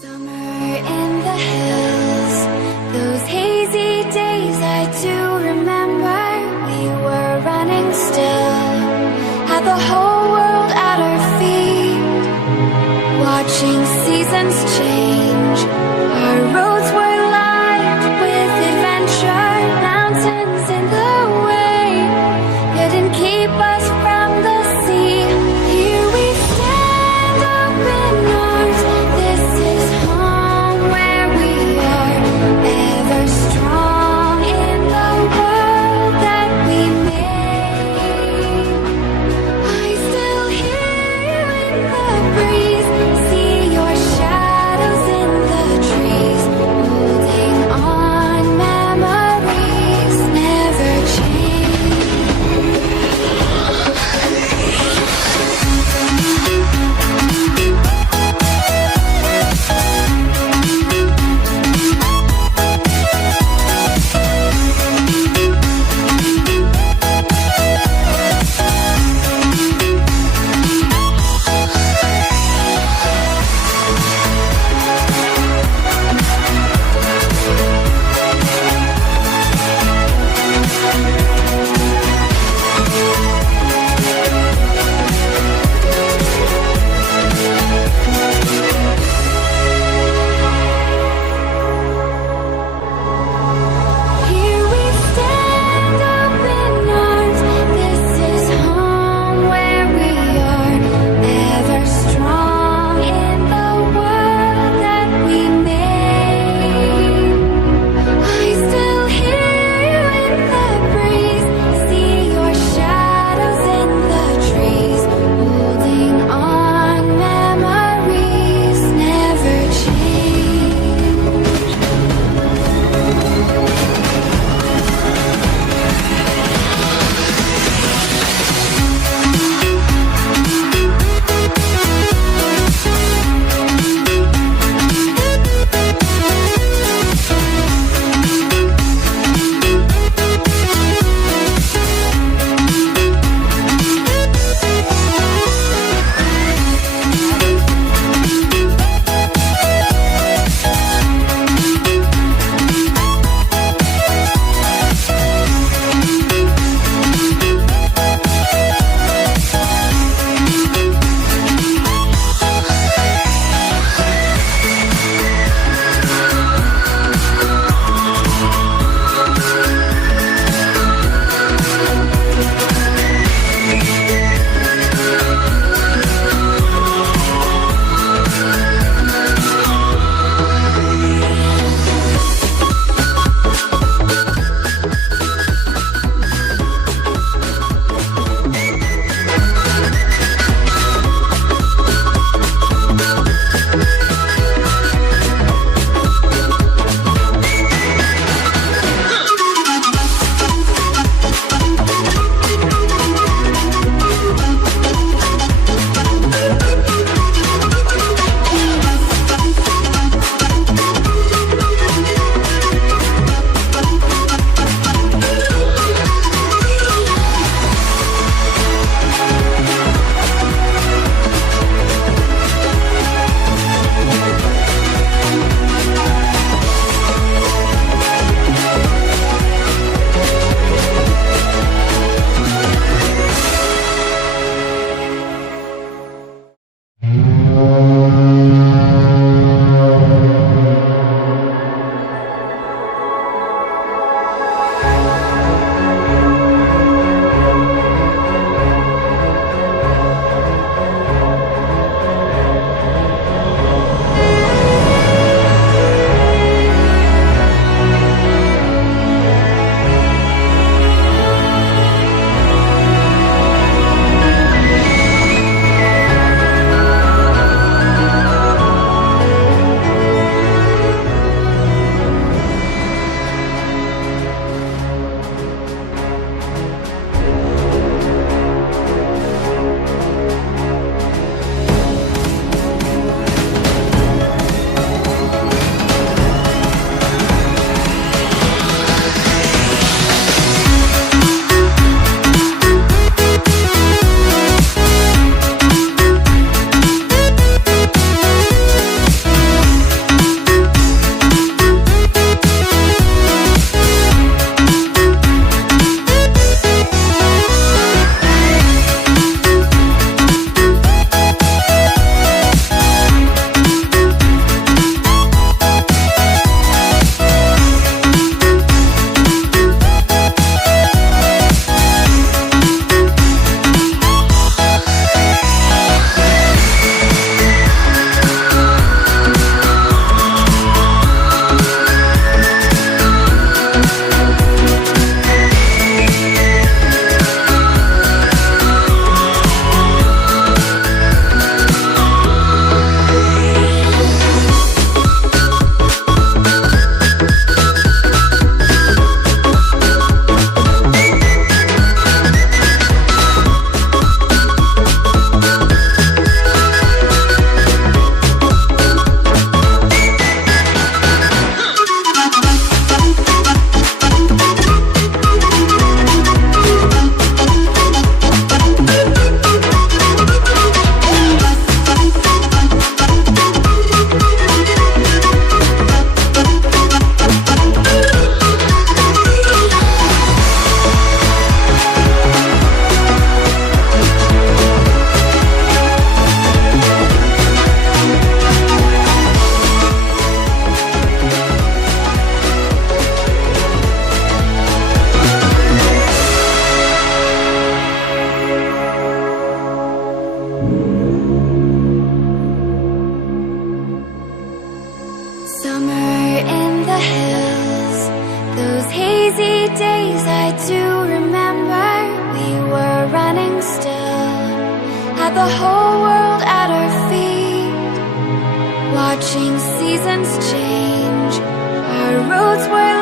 Summer in the hills, those hazy days I do remember. We were running still, had the whole world at our feet, watching seasons change. Our roads were lined with adventure, mountains in the way couldn't keep us from the sea. Here we stand open arms, this is home where we are, ever strong in the world that we made. I still hear you in the breeze, see your shadow had the whole world at our feet, watching seasons change. Our roads were